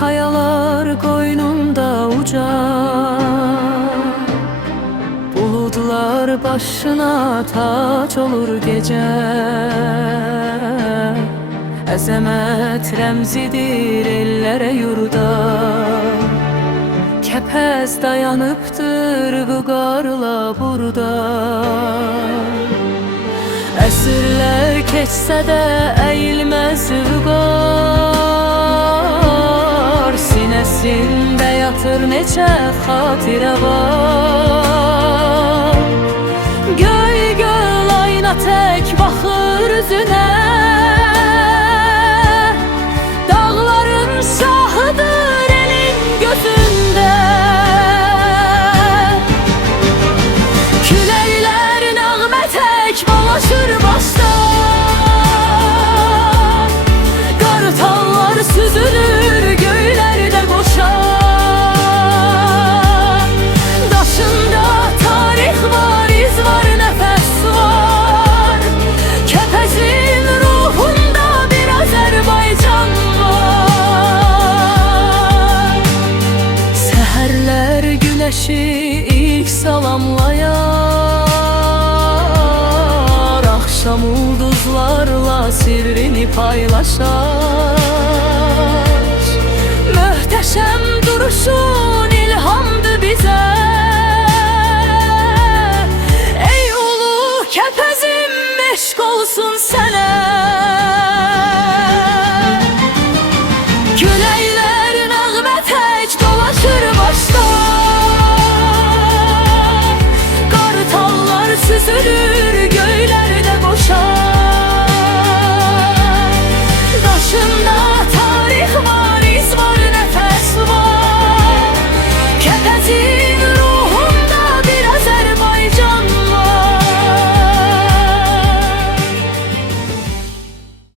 kayalar koynunda uca, bulutlar başına taç olur gece. Əzəmət rəmzidir ellərə yurda, kəpəz dayanıbdır bu qarla burada. Əsrlər keçsə də əyilməz vüqar, sinəsində yatır neçə xatirə var. Göy göl ayna tək baxır üzünə, dağların şahıdır elin gözündə. Küləklər nəğmə tək dolaşır başda, qartallar süzülür göylərdə qoşa. Daşında tarix var, iz var, nəfəs var, kəpəzin ruhunda bir Azərbaycan var. Səhərlər güləşi ilk salamlayar, akşam ulduzlarla sirrini paylaşar. Möhtəşəm duruşun ilhamdı bizə, ey ulu kəpəzim eşq olsun sənə.